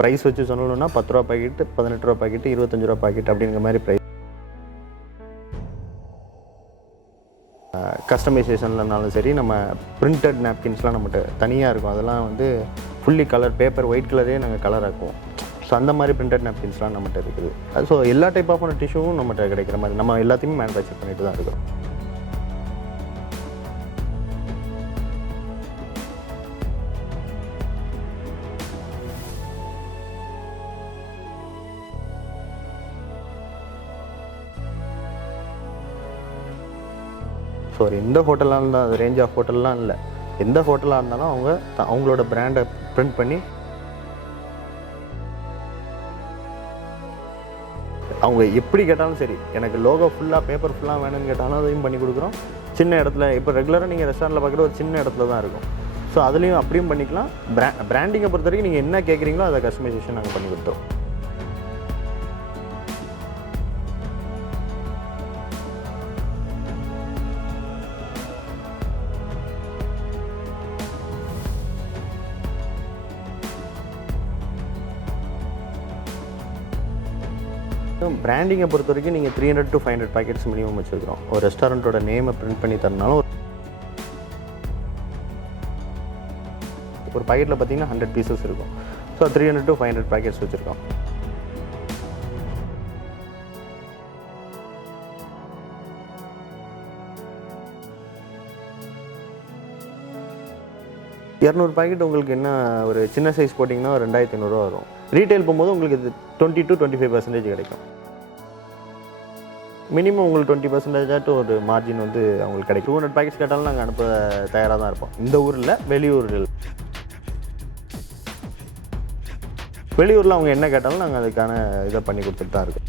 Price வச்சு சொல்லணும்னா 10 ரூபா பாக்கெட், 18 ரூபா பாக்கெட், 25 ரூபா பாக்கெட் அப்படிங்கிற மாதிரி ப்ரைஸ். கஸ்டமைசேஷன்லனாலும் சரி, நம்ம பிரிண்டட் நாப்கின்ஸ்லாம் நம்மகிட்ட தனியாக இருக்கும். அதெல்லாம் வந்து ஃபுல்லி கலர் பேப்பர் ஒயிட் கலரே நாங்கள் கலர் ஆக்குவோம். ஸோ அந்த மாதிரி பிரிண்டட் நாப்கின்ஸ்லாம் நம்மகிட்ட இருக்குது. ஸோ எல்லா டைப் ஆஃப் டிஷ்யூவும் நம்மகிட்ட கிடைக்கிற மாதிரி நம்ம எல்லாத்தையுமே மேனுஃபேக்சர் பண்ணிட்டு தான் இருக்கிறோம். ஸோ எந்த ஹோட்டலாக இருந்தால் அது ரேஞ்ச் ஆஃப் ஹோட்டல்லாம் இல்லை, எந்த ஹோட்டலாக இருந்தாலும் அவங்களோட பிராண்டை பிரிண்ட் பண்ணி அவங்க எப்படி கேட்டாலும் சரி, எனக்கு லோகோ ஃபுல்லாக பேப்பர் ஃபுல்லாக வேணும்னு கேட்டாலும் அதையும் பண்ணி கொடுக்குறோம். சின்ன இடத்துல இப்போ ரெகுலராக நீங்கள் ரெஸ்டாரண்ட்டில் பார்க்குற ஒரு சின்ன இடத்துல தான் இருக்கும். ஸோ அதுலேயும் அப்படியும் பண்ணிக்கலாம். பிராண்டிங்கை பொறுத்த வரைக்கும் நீங்கள் என்ன கேட்குறீங்களோ அதை கஸ்டமைசேஷன் நாங்கள் பண்ணி கொடுத்தோம். பிராண்டிங்கை பொறுத்த வரைக்கும் நீங்கள் 300 to 500 பேக்கெட்ஸ் மினிமம் வச்சுருக்கிறோம். ஒரு ரெஸ்டாரண்ட்டோட நேமை பிரிண்ட் பண்ணி தரனாலும் ஒரு பாக்கெட்டில் பார்த்தீங்கன்னா 100 பீசஸ் இருக்கும். ஸோ 300 to 500 பேக்கெட்ஸ் வச்சுருக்கோம். இரநூறு பாக்கெட் உங்களுக்கு என்ன ஒரு சின்ன சைஸ் போட்டிங்கன்னா 2500 ரூபா வரும். ரீட்டைல் போகும்போது உங்களுக்கு இது 20 to 25% கிடைக்கும். மினிமம் உங்களுக்கு 20% ஒரு மார்ஜின் வந்து அவங்களுக்கு கிடைக்கும். 200 பேக்கெட்ஸ் கேட்டாலும் நாங்கள் அனுப்ப தயாராக தான் இருப்போம். இந்த ஊரில் வெளியூரில் அவங்க என்ன கேட்டாலும் நாங்கள் அதுக்கான இதை பண்ணி கொடுத்துட்டு தான் இருக்கோம்.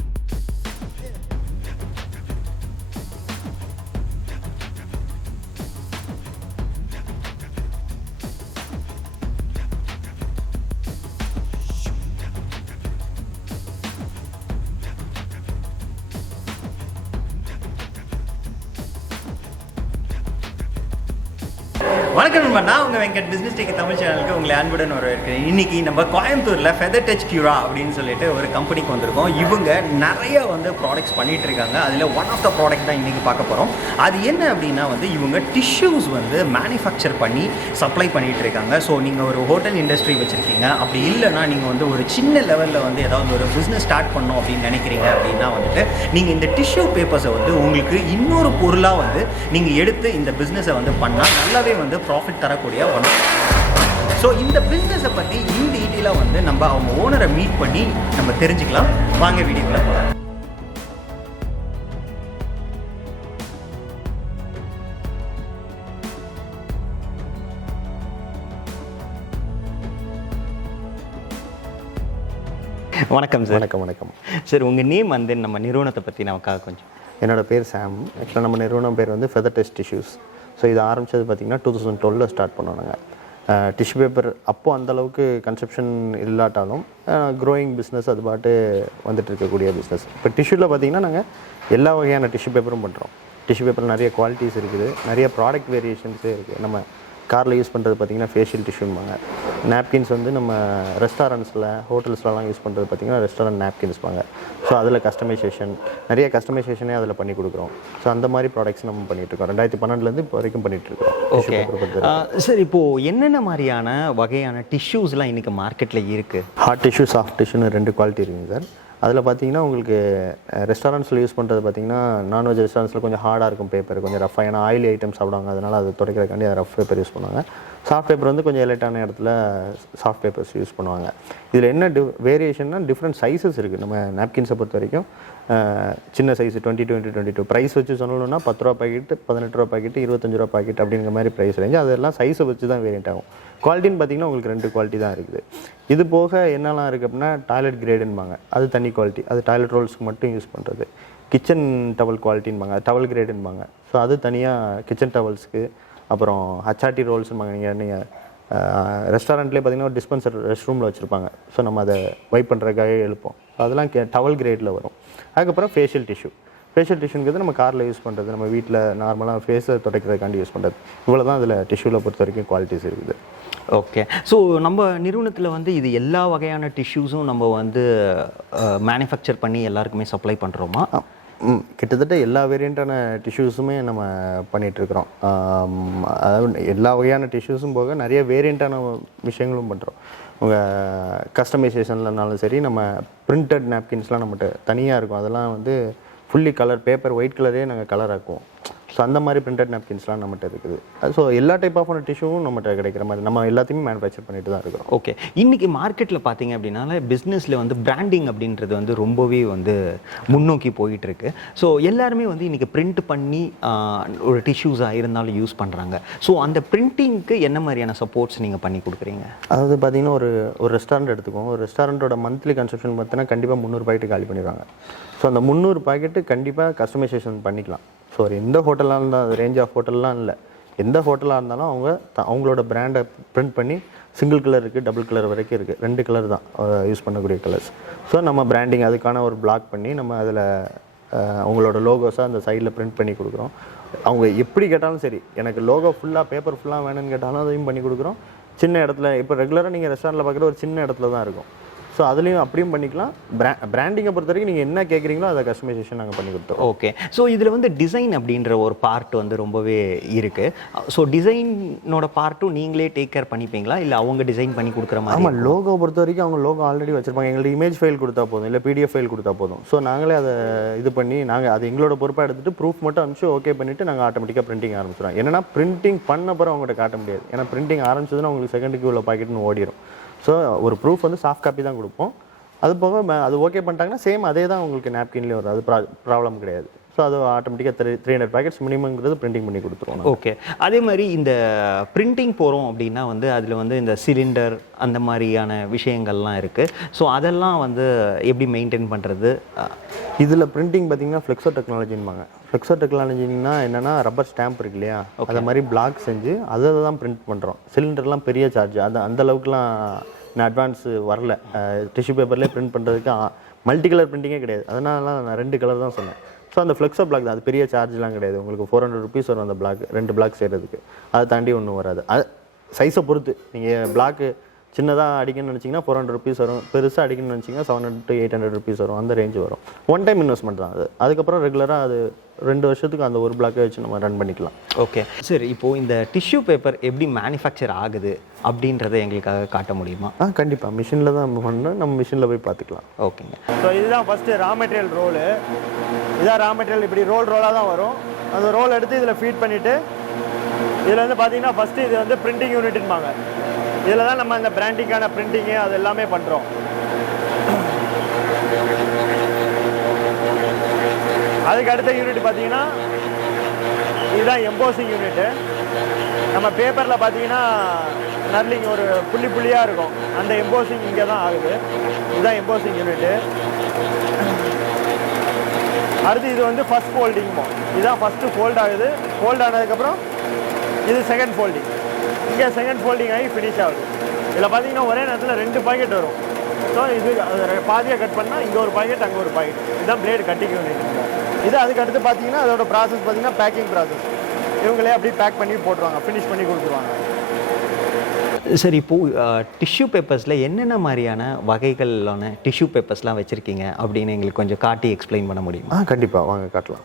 வணக்கம் நண்பா, நான் உங்கள் வெங்கட் பிஸ்னஸ் டெக் தமிழ் சேனலுக்கு உங்களை அன்புடன் வரவேற்கிறேன். இன்றைக்கி நம்ம கோயம்புத்தூரில் ஃபெதர் டச் கியூரா அப்படின்னு சொல்லிட்டு ஒரு கம்பெனிக்கு வந்திருக்கோம். இவங்க நிறைய வந்து ப்ராடக்ட்ஸ் பண்ணிகிட்டு இருக்காங்க. அதில் ஒன் ஆஃப் த ப்ராடக்ட் தான் இன்றைக்கி பார்க்க போகிறோம். அது என்ன அப்படின்னா வந்து இவங்க டிஷ்யூஸ் வந்து மேனுஃபேக்சர் பண்ணி சப்ளை பண்ணிகிட்டு இருக்காங்க. ஸோ நீங்கள் ஒரு ஹோட்டல் இண்டஸ்ட்ரி வச்சுருக்கீங்க, அப்படி இல்லைனா நீங்கள் வந்து ஒரு சின்ன லெவலில் வந்து ஏதாவது ஒரு பிஸ்னஸ் ஸ்டார்ட் பண்ணணும் அப்படின்னு நினைக்கிறீங்க அப்படின்னா வந்துட்டு நீங்கள் இந்த டிஷ்யூ பேப்பர்ஸை வந்து உங்களுக்கு இன்னொரு பொருளாக வந்து நீங்கள் எடுத்து இந்த பிஸ்னஸை வந்து பண்ணால் நல்லாவே வந்து ப்ராஃபிட் தரக்கூடிய ஒன்று. ஸோ இந்த பிஸ்னஸை பற்றி இன் டீட்டெயிலாக வந்து நம்ம அவங்க ஓனரை மீட் பண்ணி நம்ம தெரிஞ்சுக்கலாம். வாங்க வீடியோக்குள்ள போகலாம். வணக்கம் சார். வணக்கம் சார், உங்கள் நேம் வந்து நம்ம நிறுவனத்தை பற்றி நமக்காக கொஞ்சம். என்னோடய பேர் சாம். ஆக்சுவலாக நம்ம நிறுவனம் பேர் வந்து ஃபெதர் டச் டிஷ்யூஸ். ஸோ இது ஆரம்பித்தது பார்த்திங்கன்னா 2012 ஸ்டார்ட் பண்ணோம் நாங்கள். டிஷ்யூ பேப்பர் அப்போது அந்தளவுக்கு கன்செப்ஷன் இல்லாட்டாலும் க்ரோயிங் பிஸ்னஸ் அது பாட்டு வந்துட்டு இருக்கக்கூடிய பிஸ்னஸ். இப்போ டிஷ்யூவில் பார்த்திங்கன்னா நாங்கள் எல்லா வகையான டிஷ்யூ பேப்பரும் பண்ணுறோம். டிஷ்யூ பேப்பர் நிறைய குவாலிட்டிஸ் இருக்குது, நிறைய ப்ராடக்ட் வேரியேஷன்ஸே இருக்குது. நம்ம காரில் யூஸ் பண்ணுறது பார்த்திங்கன்னா ஃபேஷியல் டிஷ்யூம்பாங்க. நாப்கின்ஸ் வந்து நம்ம ரெஸ்டாரண்ட்ஸில் ஹோட்டல்ஸ்லாம் யூஸ் பண்ணுறது பார்த்திங்கன்னா ரெஸ்டாரண்ட் நாப்கின்ஸ்பாங்க. ஸோ அதில் நிறைய கஸ்டமைசேஷனே அதில் பண்ணி கொடுக்குறோம். ஸோ அந்த மாதிரி ப்ராடக்ட்ஸ் நம்ம பண்ணிகிட்ருக்கோம். 2012 இப்போ வரைக்கும் பண்ணிகிட்ருக்கோம். ஓகே சார், இப்போது என்னென்ன மாதிரியான வகையான டிஷ்யூஸ்லாம் இன்றைக்கி மார்க்கெட்டில் இருக்குது? ஹார்ட் டிஷ்யூ, சாஃப்ட் டிஷ்யூன்னு 2 குவாலிட்டி இருக்குங்க சார். அதில் பார்த்தீங்கன்னா உங்களுக்கு ரெஸ்டாரண்ட்ஸில் யூஸ் பண்ணுறது பார்த்திங்கன்னா நான்வெஜ் ரெஸ்டாரண்ட்ஸில் கொஞ்சம் ஹார்டாக இருக்கும் பேப்பர், கொஞ்சம் ரஃபாக. ஏன்னா ஆயிலி ஐட்டம் சாப்பிடுவாங்க, அதனால் அது துடைக்கிறதுக்காண்டி அதை ரஃப் பேப்பர் யூஸ் பண்ணுவாங்க. சாஃப்ட் பேப்பர் வந்து கொஞ்சம் எலைட்டான இடத்துல சாஃப்ட் பேப்பர்ஸ் யூஸ் பண்ணுவாங்க. இதில் என்ன வேரியேஷன்னா டிஃப்ரெண்ட் சைஸஸ் இருக்குது. நம்ம நாப்கின்ஸை பொறுத்த வரைக்கும் சின்ன சைஸ் 20 to 22 ப்ரைஸ் வச்சு சொல்லணும்னா 10 ரூபா பாக்கெட், 18 ரூபா பாக்கெட், 25 ரூபா பாக்கெட் அப்படிங்கிற மாதிரி ப்ரைஸ் ரேஞ்சு. அதெல்லாம் சைஸை வச்சு தான் வேரியண்ட் ஆகும். குவாலிட்டின்னு பார்த்திங்கன்னா உங்களுக்கு 2 குவாலிட்டி தான் இருக்குது. இது போக என்னெல்லாம் இருக்குது அப்படின்னா டாய்லெட் கிரேடுன்பாங்க, அது தனி குவாலிட்டி. அது டாய்லெட் ரோல்ஸ்க்கு மட்டும் யூஸ் பண்ணுறது. கிச்சன் டவல் குவாலிட்டின்பாங்க, அது டவல் கிரேடுன்பாங்க. ஸோ அது தனியாக கிச்சன் டவல்ஸ்க்கு. அப்புறம் ஹச்ஆர்டி ரோல்ஸ்பாங்க. நீங்கள் ரெஸ்டாரண்ட்லேயே பார்த்திங்கன்னா ஒரு டிஸ்பென்சர் ரெஸ்ட் ரூமில் வச்சுருப்பாங்க. ஸோ நம்ம அதை வைப் பண்ணுறதுக்காக எழுப்போம். அதெல்லாம் டவல் கிரேடில் வரும். அதுக்கப்புறம் ஃபேஷியல் டிஷ்யூ. ஃபேஷியல் டிஷ்யூங்கிறது நம்ம காரில் யூஸ் பண்ணுறது, நம்ம வீட்டில் நார்மலாக ஃபேஸை துடைக்கிறதுக்காண்டி யூஸ் பண்ணுறது. இவ்வளோ தான் அதில் டிஷ்யூவில் பொறுத்த வரைக்கும் குவாலிட்டிஸ் இருக்குது. ஓகே. ஸோ நம்ம நிறுவனத்தில் வந்து இது எல்லா வகையான டிஷ்யூஸும் நம்ம வந்து மேனுஃபேக்சர் பண்ணி எல்லாருக்குமே சப்ளை பண்ணுறோமா? கிட்டத்தட்ட எல்லா வேரியண்ட்டான டிஷ்யூஸுமே நம்ம பண்ணிகிட்ருக்குறோம். அதாவது எல்லா வகையான டிஷ்யூஸும் போக நிறைய வேரியண்ட்டான விஷயங்களும் பண்ணுறோம். உங்கள் கஸ்டமைசேஷன்லனாலும் சரி, நம்ம பிரிண்டட் நாப்கின்ஸ்லாம் நம்மகிட்ட தனியாக இருக்கும். அதெல்லாம் வந்து ஃபுல்லி கலர் பேப்பர் ஒயிட் கலரே நாங்கள் கலர் ஆக்குவோம். ஸோ அந்த மாதிரி பிரிண்டட் நாப்கின்ஸ்லாம் நம்மகிட்ட இருக்குது. ஸோ எல்லா டைப் ஆஃப் டிஷ்யூவும் நம்மகிட்ட கிடைக்கிற மாதிரி நம்ம எல்லாத்தையுமே மேனுஃபேக்சர் பண்ணிட்டு தான் இருக்கிறோம். ஓகே. இன்றைக்கி மார்க்கெட்டில் பார்த்தீங்க அப்படின்னால பிஸ்னஸில் வந்து பிராண்டிங் அப்படின்றது வந்து ரொம்பவே வந்து முன்னோக்கி போயிட்டுருக்கு. ஸோ எல்லாருமே வந்து இன்றைக்கி பிரிண்ட் பண்ணி ஒரு டிஷ்யூஸாக இருந்தாலும் யூஸ் பண்ணுறாங்க. ஸோ அந்த பிரிண்டிங்க்கு என்ன மாதிரியான சப்போர்ட்ஸ் நீங்கள் பண்ணி கொடுக்குறீங்க? அதாவது பார்த்தீங்கன்னா ஒரு ரெஸ்டாரண்ட் எடுத்துக்கோங்க. ஒரு ரெஸ்டாரண்ட்டோட மந்த்லி கன்சப்ஷன் பார்த்தீங்கன்னா கண்டிப்பாக 300 பாக்கெட்டு காலி பண்ணிடுவாங்க. ஸோ அந்த 300 பாக்கெட்டு கண்டிப்பாக கஸ்டமைசேஷன் பண்ணிக்கலாம். ஸோ எந்த ஹோட்டலாக இருந்தால் அது ரேஞ்ச் ஆஃப் ஹோட்டல்லாம் இல்லை, எந்த ஹோட்டலாக இருந்தாலும் அவங்களோட பிராண்டை பிரிண்ட் பண்ணி சிங்கிள் கலர் இருக்குது, டபுள் கலர் வரைக்கும் இருக்குது, 2 கலர் தான் யூஸ் பண்ணக்கூடிய கலர்ஸ். ஸோ நம்ம பிராண்டிங் அதுக்கான ஒரு பிளாக் பண்ணி நம்ம அதில் அவங்களோட லோகோஸாக அந்த சைடில் பிரிண்ட் பண்ணி கொடுக்குறோம். அவங்க எப்படி கேட்டாலும் சரி, எனக்கு லோகோ ஃபுல்லாக பேப்பர் ஃபுல்லாக வேணும்னு கேட்டாலும் அதையும் பண்ணி கொடுக்குறோம். சின்ன இடத்துல இப்போ ரெகுலராக நீங்கள் ரெஸ்டாரண்ட்டில் பார்க்குற ஒரு சின்ன இடத்துல தான் இருக்கும். ஸோ அதுலேயும் அப்படியும் பண்ணிக்கலாம். பிராண்டிங்கை பொறுத்த வரைக்கும் நீங்கள் என்ன கேட்குறீங்களோ அதை கஸ்டமைசேஷன் நாங்கள் பண்ணி கொடுத்தோம். ஓகே. ஸோ இதில் வந்து டிசைன் அப்படின்ற ஒரு பார்ட் வந்து ரொம்பவே இருக்குது. ஸோ டிசைனோட பார்ட்டும் நீங்களே டேக் கேர் பண்ணிப்பீங்களா, இல்லை அவங்க டிசைன் பண்ணி கொடுக்குற மாதிரி? ஆமாம், லோகோ பொறுத்த வரைக்கும் அவங்க லோகோ ஆல்ரெடி வச்சுருப்பாங்க. எங்களுக்கு இமேஜ் ஃபைல் கொடுத்தா போதும், இல்லை பிடிஎஃப் ஃபைல் கொடுத்தா போதும். ஸோ நாங்களே அதை இது பண்ணி நாங்கள் அது எங்களோட பொறுப்பாக எடுத்துகிட்டு ப்ரூஃப் மட்டும் அனுப்பிச்சு ஓகே பண்ணிவிட்டு நாங்கள் ஆட்டோமேட்டிக்காக பிரிண்டிங் ஆரம்பிச்சிடுவோம். என்னன்னா பிரிண்டிங் பண்ண பிறகு அவங்கள்ட்ட காட்ட முடியாது. ஏன்னா பிரிண்டிங் ஆரம்பிச்சதுன்னா உங்களுக்கு செகண்டுக்கு உள்ள பாக்கெட்னு ஓடிடும். ஸோ ஒரு ப்ரூஃப் வந்து சாஃப்ட் காப்பி தான் கொடுப்போம். அது போக அது ஓகே பண்ணிட்டாங்கன்னா சேம் அதே தான் உங்களுக்கு நாப்கின்லேயே வரும். அது ப்ராப்ளம் கிடையாது. ஸோ அது ஆட்டோமேட்டிக்காக 300 பேக்கெட்ஸ் மினிமங்கிறது பிரிண்டிங் பண்ணி கொடுத்துருவோம். ஓகே. அதே மாதிரி இந்த பிரிண்டிங் போகிறோம் அப்படின்னா வந்து அதில் வந்து இந்த சிலிண்டர் அந்த மாதிரியான விஷயங்கள்லாம் இருக்குது. ஸோ அதெல்லாம் வந்து எப்படி மெயின்டைன் பண்ணுறது? இதில் பிரிண்டிங் பார்த்தீங்கன்னா ஃப்ளெக்ஸோ டெக்னாலஜின்பாங்க. ஃப்ளெக்ஸோ டெக்னாலஜின்னா என்னென்னா ரப்பர் ஸ்டாம்ப் இருக்கு இல்லையா, அந்த மாதிரி பிளாக் செஞ்சு அதை தான் பிரிண்ட் பண்ணுறோம். சிலிண்டர்லாம் பெரிய சார்ஜ், அது அந்தளவுக்குலாம் நான் அட்வான்ஸு வரல. டிஷ்யூ பேப்பர்லேயே பிரிண்ட் பண்ணுறதுக்கு மல்டி கலர் பிரிண்டிங்கே கிடையாது. அதனால நான் 2 கலர் தான் சொன்னேன். ஸோ அந்த ஃப்ளெக்ஸோ பிளாக் தான், அது பெரிய சார்ஜ்லாம் கிடையாது. உங்களுக்கு 400 rupees வரும் அந்த பிளாக், 2 பிளாக் செய்கிறதுக்கு. அதை தாண்டி ஒன்றும் வராது. அது சைஸை பொறுத்து. நீங்கள் பிளாக்கு சின்னதாக அடிக்கணும்னு நினச்சிங்கன்னா 400 rupees வரும், பெருசாக அடிக்கணும்னு நினச்சிங்கன்னா 700 to 800 rupees வரும். அந்த ரேஞ்சு வரும். ஒன் டைம் இன்வெஸ்ட்மெண்ட் தான் அது. அதுக்கப்புறம் ரெகுலராக அது 2 வருஷத்துக்கு அந்த ஒரு பிளாக்கை வச்சு நம்ம ரன் பண்ணிக்கலாம். ஓகே. சரி, இப்போது இந்த டிஷ்யூ பேப்பர் எப்படி மேனுஃபேக்சர் ஆகுது அப்படின்றத எங்களுக்காக காட்ட முடியுமா? கண்டிப்பாக. மிஷினில் தான் பண்ணணும், நம்ம மிஷினில் போய் பார்த்துக்கலாம். ஓகேங்க. ஸோ இதுதான் ஃபஸ்ட்டு ரா மெட்டீரியல் ரோலு. இதான் ரா மெட்டீரியல். இப்படி ரோலாக தான் வரும். அந்த ரோல் எடுத்து இதில் ஃபீட் பண்ணிவிட்டு இதில் வந்து பார்த்தீங்கன்னா ஃபஸ்ட்டு இது வந்து பிரிண்டிங் யூனிட்பாங்க. இதில் தான் நம்ம இந்த பிராண்டிங்கான பிரிண்டிங்கு அது எல்லாமே பண்ணுறோம். அதுக்கு அடுத்த யூனிட் பார்த்தீங்கன்னா இதுதான் எம்போசிங் யூனிட்டு. நம்ம பேப்பரில் பார்த்தீங்கன்னா நர்லிங் ஒரு புள்ளியாக இருக்கும். அந்த எம்போசிங் இங்கே தான் ஆகுது. இதுதான் எம்போசிங் யூனிட்டு. அடுத்து இது வந்து ஃபஸ்ட் ஃபோல்டிங்கும். இதுதான் ஃபஸ்ட்டு ஃபோல்ட் ஆகுது. ஃபோல்ட் ஆனதுக்கப்புறம் இது செகண்ட் ஃபோல்டிங். இங்கே செகண்ட் ஃபோல்டிங் ஆகி ஃபினிஷ் ஆகுது. இதில் பார்த்தீங்கன்னா ஒரே நேரத்தில் 2 பாக்கெட் வரும். ஸோ இது பாதியாக கட் பண்ணால் இங்கே ஒரு பாக்கெட், அங்கே ஒரு பாக்கெட். இதுதான் பிளேடு கட்டிங் யூனிட். இது அதுக்கு அடுத்து பார்த்தீங்கன்னா அதோட ப்ராசஸ் பார்த்தீங்கன்னா பேக்கிங் ப்ராசஸ். இவங்களே அப்படியே பேக் பண்ணி போட்டுருவாங்க, ஃபினிஷ் பண்ணி கொடுத்துருவாங்க. சரி, இப்போது டிஷ்யூ பேப்பர்ஸில் என்னென்ன மாதிரியான வகைகளான டிஷ்யூ பேப்பர்ஸ்லாம் வச்சுருக்கீங்க அப்படின்னு எங்களுக்கு கொஞ்சம் காட்டி எக்ஸ்பிளைன் பண்ண முடியுமா? கண்டிப்பாக, வாங்க காட்டலாம்.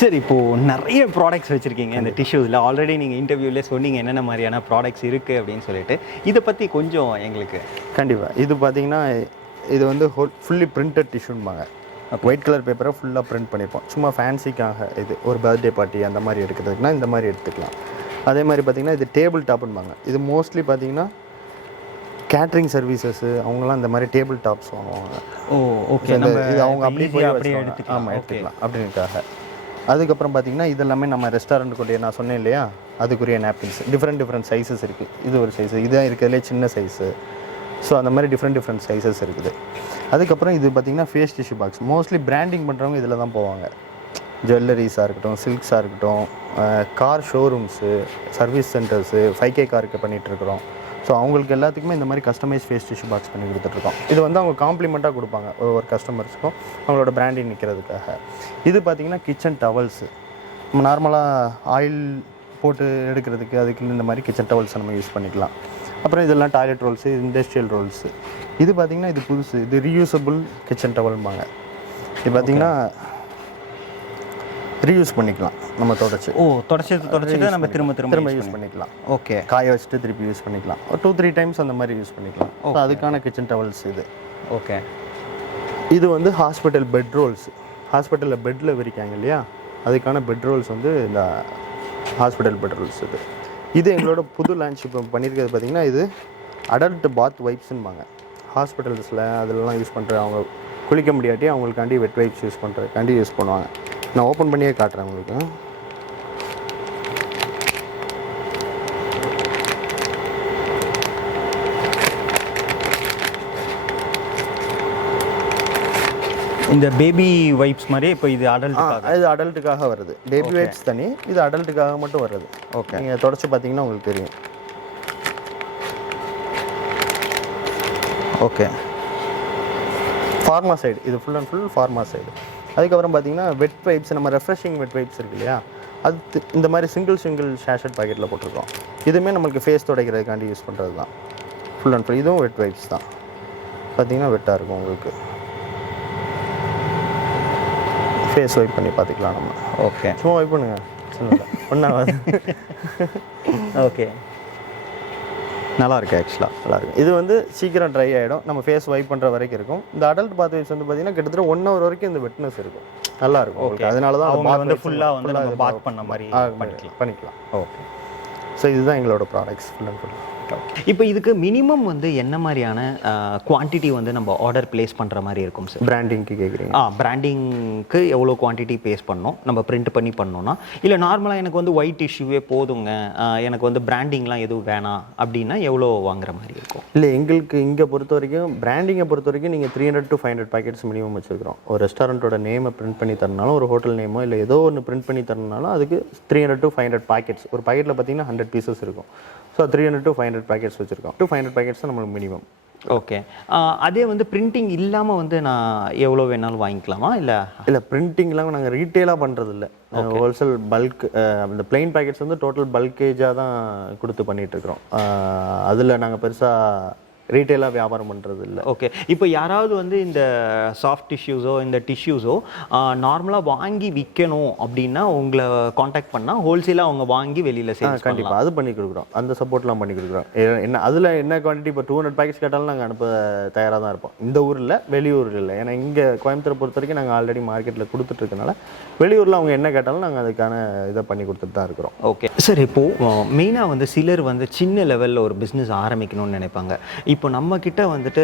சரி, இப்போது நிறைய ப்ராடக்ட்ஸ் வச்சுருக்கீங்க இந்த டிஷ்யூஸில். ஆல்ரெடி நீங்கள் இன்டர்வியூலே சொன்னீங்க என்னென்ன மாதிரியான ப்ராடக்ட்ஸ் இருக்குது அப்படின்னு சொல்லிட்டு. இதை பற்றி கொஞ்சம் எங்களுக்கு. கண்டிப்பாக. இது பார்த்தீங்கன்னா இது வந்து ஃபுல்லி பிரிண்டட் டிஷ்யூன்பாங்க. ஒயிட் கலர் பேப்பரை ஃபுல்லாக பிரிண்ட் பண்ணிப்போம். சும்மா ஃபேன்சிக்காக இது ஒரு பர்த்டே பார்ட்டி அந்த மாதிரி எடுக்கிறதுக்குனா இந்த மாதிரி எடுத்துக்கலாம். அதே மாதிரி பார்த்திங்கன்னா இது டேபிள் டாப்புன்பாங்க. இது மோஸ்ட்லி பார்த்திங்கன்னா கேட்ரிங் சர்வீசஸ்ஸு அவங்களாம் இந்த மாதிரி டேபிள் டாப்ஸ் வாங்குவாங்க. ஓகே. இது அவங்க அப்படியே எடுத்துக்கலாம். ஆமாம், எடுத்துக்கலாம் அப்படின்னுக்காக. அதுக்கப்புறம் பார்த்திங்கன்னா இது எல்லாமே நம்ம ரெஸ்டாரண்ட்டுக்குள்ளே நான் சொன்னேன் இல்லையா, அதுக்குரிய நாப்கின்ஸ் டிஃப்ரெண்ட் சைஸஸ் இருக்குது. இது ஒரு சைஸு, இதுதான் இருக்கிறதுலே சின்ன சைஸு. ஸோ அந்த மாதிரி டிஃப்ரெண்ட் சைஸஸ் இருக்குது. அதுக்கப்புறம் இது பார்த்திங்கன்னா face tissue box. Mostly branding பண்ணுறவங்க இதில் தான் போவாங்க. ஜுவல்லரிஸாக இருக்கட்டும், சில்க்ஸாக இருக்கட்டும், car showrooms, service centres, 5K காருக்கு பண்ணிகிட்ருக்குறோம். ஸோ அவங்களுக்கு எல்லாத்துக்குமே இந்த மாதிரி கஸ்டமைஸ் ஃபேஸ் டிஷ்யூ பாக்ஸ் பண்ணி கொடுத்துட்ருக்கோம். இது வந்து அவங்க காம்ப்ளிமெண்ட்டாக கொடுப்பாங்க ஒவ்வொரு கஸ்டமர்ஸுக்கும் அவங்களோட பிராண்டிங் நிற்கிறதுக்காக. இது பார்த்திங்கன்னா கிச்சன் டவல்ஸு. நம்ம நார்மலாக ஆயில் போட்டு எடுக்கிறதுக்கு அதுக்கு இந்த மாதிரி கிச்சன் டவல்ஸை நம்ம யூஸ் பண்ணிக்கலாம். அப்புறம் இதெல்லாம் டாய்லெட் ரோல்ஸு, இண்டஸ்ட்ரியல் ரோல்ஸு. இது பார்த்திங்கன்னா இது புதுசு, இது ரீயூசபிள் கிச்சன் டவல்பாங்க. இது பார்த்திங்கன்னா ரீயூஸ் பண்ணிக்கலாம் நம்ம தொடச்சி தொடச்சிட்டு நம்ம திரும்ப யூஸ் பண்ணிக்கலாம். ஓகே, காய வச்சுட்டு திருப்பி யூஸ் பண்ணிக்கலாம். 2-3 டைம்ஸ் அந்த மாதிரி யூஸ் பண்ணிக்கலாம். ஸோ அதுக்கான கிச்சன் டவல்ஸ் இது. ஓகே, இது வந்து ஹாஸ்பிட்டல் பெட் ரோல்ஸ். ஹாஸ்பிட்டலில் பெட்டில் விரிக்காங்க இல்லையா, அதுக்கான பெட் ரோல்ஸ் வந்து இந்த ஹாஸ்பிட்டல் பெட் ரோல்ஸ் இது. இது எங்களோட புது லான்ச் இப்போ பண்ணியிருக்கிறது பார்த்திங்கன்னா இது அடல்ட் பாத் வைப்ஸுன்பாங்க. ஹாஸ்பிட்டல்ஸில் அதெல்லாம் யூஸ் பண்ணுற அவங்க குளிக்க முடியாட்டி அவங்களுக்காண்டி வெட் வைப்ஸ் யூஸ் பண்ணுறதுக்காண்டி யூஸ் பண்ணுவாங்க. நான் ஓப்பன் பண்ணியே காட்டுறேன் உங்களுக்கு. இந்த பேபி வைப்ஸ் மாதிரி இப்போ இது இது அடல்ட்டுக்காக வருது. பேபி வைப்ஸ் தனி, இது அடல்ட்டுக்காக மட்டும் வருது. ஓகே, நீங்கள் தொடச்சி பார்த்தீங்கன்னா உங்களுக்கு தெரியும். ஓகே, ஃபார்மா சைடு, இது full and full pharma side. அதுக்கப்புறம் பார்த்தீங்கன்னா வெட் வைப்ஸ், நம்ம ரெஃப்ரெஷிங் வெட் வைப்ஸ் இருக்கு இல்லையா, அது இந்த மாதிரி சிங்கிள் ஷேஷட் பாக்கெட்டில் போட்டிருக்கோம். இதுவுமே நம்மளுக்கு ஃபேஸ் துடைக்கிறதுக்காண்டி யூஸ் பண்ணுறது தான். ஃபுல் அண்ட் ஃபுல் இதுவும் வெட் வைப்ஸ் தான். பார்த்தீங்கன்னா வெட்டாக இருக்கும் உங்களுக்கு. ஃபேஸ் வைப் பண்ணி பார்த்துக்கலாம் நம்ம. ஓகே, சும்மா வைப் பண்ணுங்க, ஒன்றாவது. ஓகே, நல்லாயிருக்கு, ஆக்சுவலாக நல்லாயிருக்கு. இது வந்து சீக்கிரம் ட்ரை ஆகிடும், நம்ம ஃபேஸ் வைப் பண்ணுற வரைக்கும் இருக்கும். இந்த அடல்ட் பாத் வைப்ஸ் வந்து பார்த்தீங்கன்னா கிட்டத்தட்ட 1 hour வரைக்கும் இந்த வெட்னஸ் இருக்கும், நல்லாயிருக்கும். ஓகே, அதனால தான் அவங்க வந்து ஃபுல்லாக வந்து நம்ம பாத் பண்ண மாதிரி பண்ணிக்கலாம். ஓகே, ஸோ இதுதான் எங்களோட ப்ராடக்ட்ஸ் ஃபுல் அண்ட் ஃபுல். இப்போ இதுக்கு மினிமம் வந்து என்ன மாதிரியான குவான்டிட்டி வந்து நம்ம ஆர்டர் ப்ளேஸ் பண்ணுற மாதிரி இருக்கும் சார்? பிராண்டிங்க்கு கேட்குறீங்க? பிராண்டிங்க்கு எவ்வளோ குவான்டிட்டி ப்ளேஸ் பண்ணோம் நம்ம பிரிண்ட் பண்ணி பண்ணோன்னா, இல்லை நார்மலாக எனக்கு வந்து ஒயிட் டிஷ்யூவே போதுங்க, எனக்கு வந்து பிராண்டிங்லாம் எதுவும் வேணாம் அப்படின்னா எவ்வளோ வாங்குற மாதிரி இருக்கும்? இல்லை, எங்களுக்கு இங்கே பொறுத்த வரைக்கும் பிராண்டிங்கை பொறுத்த வரைக்கும் நீங்கள் 300 to 500 பாக்கெட்ஸ் மினிமம் வச்சுருக்கிறோம். ஒரு ரெஸ்டாரண்ட்டோட நேமை பிரிண்ட் பண்ணி தரனாலும், ஒரு ஹோட்டல் நேமோ இல்லை ஏதோ ஒன்று பிரிண்ட் பண்ணி தரனாலும் அதுக்கு 300 to 500 பாக்கெட்ஸ். ஒரு பாக்கெட்டில் பார்த்தீங்கன்னா 100 pieces இருக்கும். ஸோ 300 to 500 பாக்கெட்ஸ் வச்சுருக்கோம். 500 பாக்கெட்ஸ் தான் நம்மளுக்கு மினிமம். ஓகே, அதே வந்து பிரிண்டிங் இல்லாமல் வந்து நான் எவ்வளோ வேணாலும் வாங்கிக்கலாமா? இல்லை பிரிண்டிங்லாம் நாங்கள் ரீட்டெயிலாக பண்ணுறது இல்லை. ஹோல்சேல் பல்க், அந்த பிளெயின் பேக்கெட்ஸ் வந்து டோட்டல் பல்கேஜாக தான் கொடுத்து பண்ணிகிட்ருக்குறோம். அதில் நாங்கள் பெருசாக ரீட்டெயிலாக வியாபாரம் பண்ணுறது இல்லை. ஓகே, இப்போ யாராவது வந்து இந்த சாஃப்ட் டிஷ்யூஸோ இந்த டிஷ்யூஸோ நார்மலாக வாங்கி விற்கணும் அப்படின்னா உங்களை காண்டாக்ட் பண்ணால் ஹோல்சேலாக அவங்க வாங்கி வெளியில் சேல்ஸ் கண்டிப்பாக அது பண்ணி கொடுக்குறோம். அந்த சப்போர்ட்லாம் பண்ணி கொடுக்குறோம். என்ன அதில் என்ன குவான்டிட்டி, இப்போ 200 பாக்கெட்ஸ் கேட்டாலும் நாங்கள் அனுப்ப தயாராக தான் இருப்போம். இந்த ஊரில், வெளியூரில் இல்லை. ஏன்னா இங்கே கோயம்புத்தூரை பொறுத்த வரைக்கும் நாங்கள் ஆல்ரெடி மார்க்கெட்டில் கொடுத்துட்ருக்கனால வெளியூரில் அவங்க என்ன கேட்டாலும் நாங்கள் அதுக்கான இதை பண்ணி கொடுத்துட்டு தான் இருக்கிறோம். ஓகே சார், இப்போது மெயினாக வந்து சிலர் வந்து சின்ன லெவலில் ஒரு பிஸ்னஸ் ஆரம்பிக்கணும்னு நினைப்பாங்க. இப்போ நம்மக்கிட்ட வந்துட்டு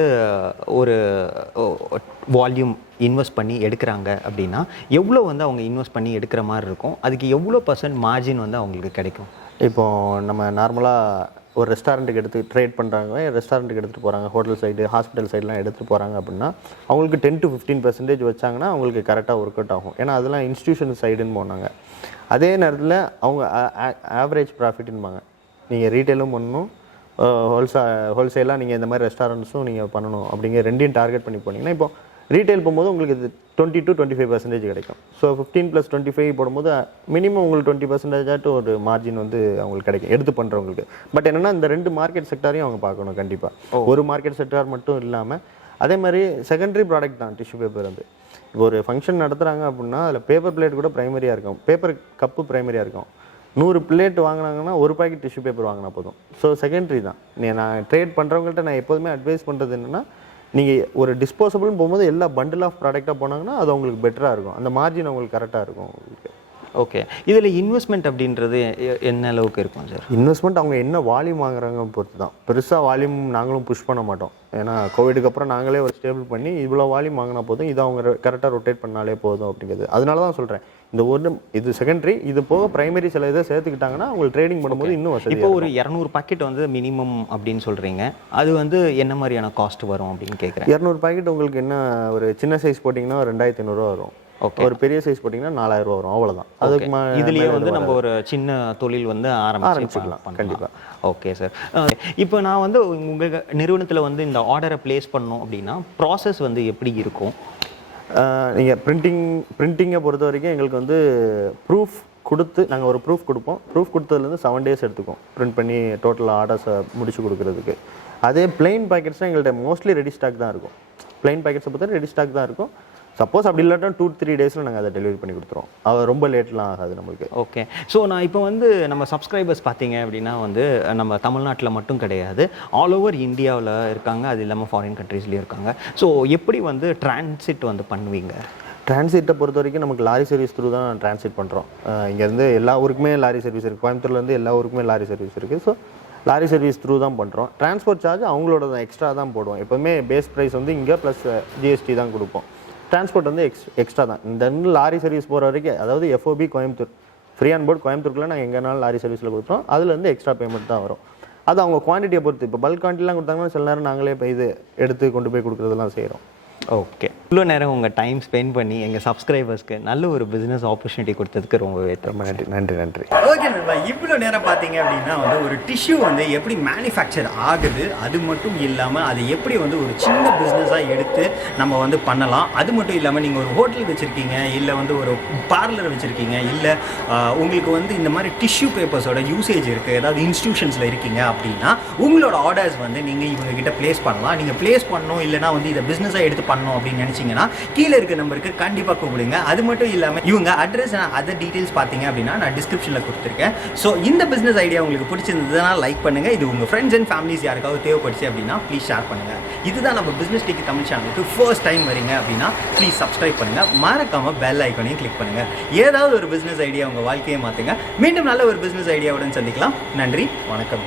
ஒரு வால்யூம் இன்வெஸ்ட் பண்ணி எடுக்கிறாங்க அப்படின்னா எவ்வளோ வந்து அவங்க இன்வெஸ்ட் பண்ணி எடுக்கிற மாதிரி இருக்கும்? அதுக்கு எவ்வளோ % மார்ஜின் வந்து அவங்களுக்கு கிடைக்கும்? இப்போது நம்ம நார்மலாக ஒரு ரெஸ்டாரண்ட்டுக்கு ட்ரேட் பண்ணுறாங்க, ரெஸ்டாரண்ட்டுக்கு எடுத்துகிட்டு போகிறாங்க, ஹோட்டல் சைடு, ஹாஸ்பிட்டல் சைடெலாம் எடுத்துகிட்டு போகிறாங்க அப்படின்னா அவங்களுக்கு 10 to 15% வச்சாங்கன்னா அவங்களுக்கு கரெக்டாக ஒர்க் அவுட் ஆகும். ஏன்னா அதெல்லாம் இன்ஸ்டியூஷன் சைடுன்னு போனாங்க. அதே நேரத்தில் அவங்க ஆவரேஜ் ப்ராஃபிட்னுபாங்க. நீங்கள் ரீட்டெயிலும் பண்ணணும், ஹோல்சேலாக நீங்கள் இந்த மாதிரி ரெஸ்டாரண்ட்ஸும் நீங்கள் பண்ணணும் அப்படிங்கிற ரெண்டையும் டார்கெட் பண்ணி போனீங்கன்னா, இப்போ ரீட்டெயில் போகும்போது உங்களுக்கு இது 20 to 25% கிடைக்கும். ஸோ 15 + 25 போடும்போது மினிமம் உங்களுக்கு 20% ஒரு மார்ஜின் வந்து அவங்களுக்கு கிடைக்கும் எடுத்து பண்ணுறவங்களுக்கு. பட் என்னென்னா இந்த 2 மார்க்கெட் செக்டாரையும் அவங்க பார்க்கணும் கண்டிப்பாக. ஒரு மார்க்கெட் செக்டார் மட்டும் இல்லாமல் அதே மாதிரி செகண்டரி ப்ராடக்ட் தான் டிஷ்யூ பேப்பர் வந்து. இப்போ ஒரு ஃபங்க்ஷன் நடத்துகிறாங்க அப்படின்னா அதில் பேப்பர் பிளேட் கூட ப்ரைமரியாக இருக்கும், பேப்பர் கப்பு ப்ரைமரியாக இருக்கும். 100 பிளேட் வாங்கினாங்கன்னா ஒரு பாக்கெட் டிஷ்யூ பேப்பர் வாங்கினா போதும். ஸோ செகண்டரி தான். நான் ட்ரேட் பண்ணுறவங்கள்ட்ட நான் எப்போதுமே அட்வைஸ் பண்ணுறது என்னென்னா, நீங்கள் ஒரு டிஸ்போசபிள்னு போகும்போது எல்லா பண்டில் ஆஃப் ப்ராடக்டாக போனாங்கன்னா அது உங்களுக்கு பெட்டராக இருக்கும், அந்த மார்ஜின் உங்களுக்கு கரெக்டாக இருக்கும் உங்களுக்கு. ஓகே, இதில் இன்வெஸ்ட்மெண்ட் அப்படின்றது என்ன அளவுக்கு இருக்கும் சார்? இன்வெஸ்ட்மெண்ட் அவங்க என்ன வால்யூம் வாங்குறாங்க பொறுத்து தான். பெருசாக வால்யூம் நாங்களும் புஷ் பண்ண மாட்டோம். ஏன்னா கோவிடுக்கு அப்புறம் நாங்களே ஒரு ஸ்டேபிள் பண்ணி இவ்வளோ வால்யூம் வாங்கினா போதும், இதை அவங்க கரெக்டாக ரொட்டேட் பண்ணாலே போதும் அப்படிங்கிறது. அதனால தான் சொல்கிறேன், இந்த இது செகண்டரி, இது போக பிரைமரி சில இதை சேர்த்துக்கிட்டாங்கன்னா உங்களுக்கு ட்ரேடிங் பண்ணும்போது இன்னும் வசதி. இப்போ ஒரு 200 பாக்கெட் வந்து மினிமம் அப்படின்னு சொல்கிறீங்க, அது வந்து என்ன மாதிரியான காஸ்ட் வரும் அப்படின்னு கேட்குறேன். 200 பாக்கெட் உங்களுக்கு என்ன ஒரு சின்ன சைஸ் போட்டிங்கன்னா 2500 வரும். ஓகே. ஒரு பெரிய சைஸ் போட்டிங்கன்னா 4000 ரூபா வரும், அவ்வளோதான். அதுக்கு இதுலேயே வந்து நம்ம ஒரு சின்ன தொழில் வந்து ஆரம்பிச்சுக்கலாம் கண்டிப்பாக. Okay sir. இப்போ நான் வந்து உங்கள் நிறுவனத்தில் வந்து இந்த ஆர்டரை ப்ளேஸ் பண்ணோம் அப்படின்னா ப்ராசஸ் வந்து எப்படி இருக்கும்? நீங்கள் பிரிண்டிங்கை பொறுத்த வரைக்கும் எங்களுக்கு வந்து ப்ரூஃப் கொடுத்து நாங்கள் ஒரு ப்ரூஃப் கொடுப்போம். ப்ரூஃப் கொடுத்ததுலேருந்து 7 days எடுத்துக்கும் பிரிண்ட் பண்ணி டோட்டல் ஆர்டர்ஸை முடிச்சு கொடுக்குறதுக்கு. அதே பிளெயின் பேக்கெட்ஸ்னால் எங்கள்கிட்ட மோஸ்ட்லி ரெடி ஸ்டாக் தான் இருக்கும். பிளெயின் பேக்கெட்ஸை பொறுத்த ரெடி ஸ்டாக் தான் இருக்கும். சப்போஸ் அப்படி இல்லாட்டா 2-3 daysல நாங்கள் அதை டெலிவரி பண்ணி கொடுத்துருவோம். அது ரொம்ப லேட்லாம் ஆகாது நம்மளுக்கு. ஓகே. ஸோ நான் இப்போ வந்து நம்ம சப்ஸ்கிரைபர்ஸ் பார்த்தீங்க அப்படின்னா வந்து நம்ம தமிழ்நாட்டில் மட்டும் கிடையாது, ஆல் ஓவர் இந்தியாவில் இருக்காங்க, அது இல்லாமல் ஃபாரின் கண்ட்ரீஸ்லேயும் இருக்காங்க. ஸோ எப்படி வந்து டிரான்சிட் வந்து பண்ணுவீங்க? டிரான்சிட்டை பொறுத்த வரைக்கும் நமக்கு லாரி சர்வீஸ் த்ரூ தான் டிரான்சிட் பண்ணுறோம். இங்கேருந்து எல்லா ஊருக்குமே லாரி சர்வீஸ் இருக்குது. கோயம்புத்தூர்லேருந்து எல்லா ஊருக்குமே லாரி சர்வீஸ் இருக்குது. ஸோ லாரி சர்வீஸ் த்ரூ தான் பண்ணுறோம். டிரான்ஸ்போர்ட் சார்ஜ் அவங்களோட தான் எக்ஸ்ட்ரா தான் போடுவோம். எப்போவுமே பேஸ் ப்ரைஸ் வந்து இங்கே ப்ளஸ் ஜிஎஸ்டி தான் கொடுப்போம். டிரான்ஸ்போர்ட் வந்து எக்ஸ்ட்ரா தான். இந்த லாரி சர்வீஸ் போகிற வரைக்கும், அதாவது FOB Coimbatore free on board கோயம்புத்தூருக்குள்ள நாங்கள் எங்கேனாலும் லாரி சர்வீஸில் கொடுத்தோம். அதுலேருந்து எக்ஸ்ட்ரா பேமெண்ட் தான் வரும். அது அவங்க குவான்டிட்டியை பொறுத்து. இப்போ பல்க் குவான்டிட்டிலாம் கொடுத்தாங்கன்னா சில நேரம் நாங்களே இப்போ இது எடுத்து கொண்டு போய் கொடுக்குறதெல்லாம் செய்கிறோம். ஓகே. இவ்வளோ நேரம் உங்கள் டைம் ஸ்பெண்ட் பண்ணி எங்கள் சப்ஸ்கிரைபர்ஸ்க்கு நல்ல ஒரு பிஸ்னஸ் ஆப்பர்ச்சுனிட்டி கொடுத்ததுக்கு ரொம்பவே ரொம்ப நன்றி. ஓகே நண்பா, இவ்வளோ நேரம் பார்த்தீங்க அப்படின்னா வந்து ஒரு டிஷ்யூ வந்து எப்படி மேனுஃபேக்சர் ஆகுது, அது மட்டும் இல்லாமல் அதை எப்படி வந்து ஒரு சின்ன பிஸ்னஸாக எடுத்து நம்ம வந்து பண்ணலாம். அது மட்டும் இல்லாமல் நீங்கள் ஒரு ஹோட்டல் வச்சுருக்கீங்க, இல்லை வந்து ஒரு பார்லர் வச்சுருக்கீங்க, இல்லை உங்களுக்கு வந்து இந்த மாதிரி டிஷ்யூ பேப்பர்ஸோட யூசேஜ் இருக்குது, ஏதாவது இன்ஸ்டியூஷன்ஸில் இருக்கீங்க அப்படின்னா உங்களோட ஆர்டர்ஸ் வந்து நீங்கள் இவங்ககிட்ட ப்ளேஸ் பண்ணலாம். நீங்கள் ப்ளேஸ் பண்ணணும் இல்லைனா வந்து இதை பிஸ்னஸாக எடுத்து பண்ணணும் அப்படின்னு நினைச்சீங்கன்னா கீழே இருக்க நம்பருக்கு கண்டிப்பாக கூப்பிடுங்க. அது மட்டும் இல்லாமல் இவங்க அட்ரஸ் அதர் டீடைல்ஸ் பார்த்தீங்க அப்படின்னா நான் டிஸ்கிரிப்ஷனில் கொடுத்துருக்கேன். ஸோ இந்த பிஸ்னஸ் ஐடியா உங்களுக்கு பிடிச்சிருந்ததுன்னா லைக் பண்ணுங்க. இது உங்கள் ஃப்ரெண்ட்ஸ் அண்ட் ஃபேமிலிஸ் யாருக்காவது தேவைப்படுச்சு அப்படின்னா ப்ளீஸ் ஷேர் பண்ணுங்க. இதுதான் நம்ம பிஸ்னஸ் டெக்கி தமிழ் சேனலுக்கு ஃபர்ஸ்ட் டைம் வரீங்க அப்படின்னா ப்ளீஸ் சப்ஸ்கிரைப் பண்ணுங்க. மறக்காம பெல் ஐக்கானையும் கிளிக் பண்ணுங்க. ஏதாவது ஒரு பிஸ்னஸ் ஐடியா உங்கள் வாழ்க்கையை மாற்றுங்க. மீண்டும் நல்ல ஒரு பிஸ்னஸ் ஐடியாவுடன் சந்திக்கலாம். நன்றி, வணக்கம்.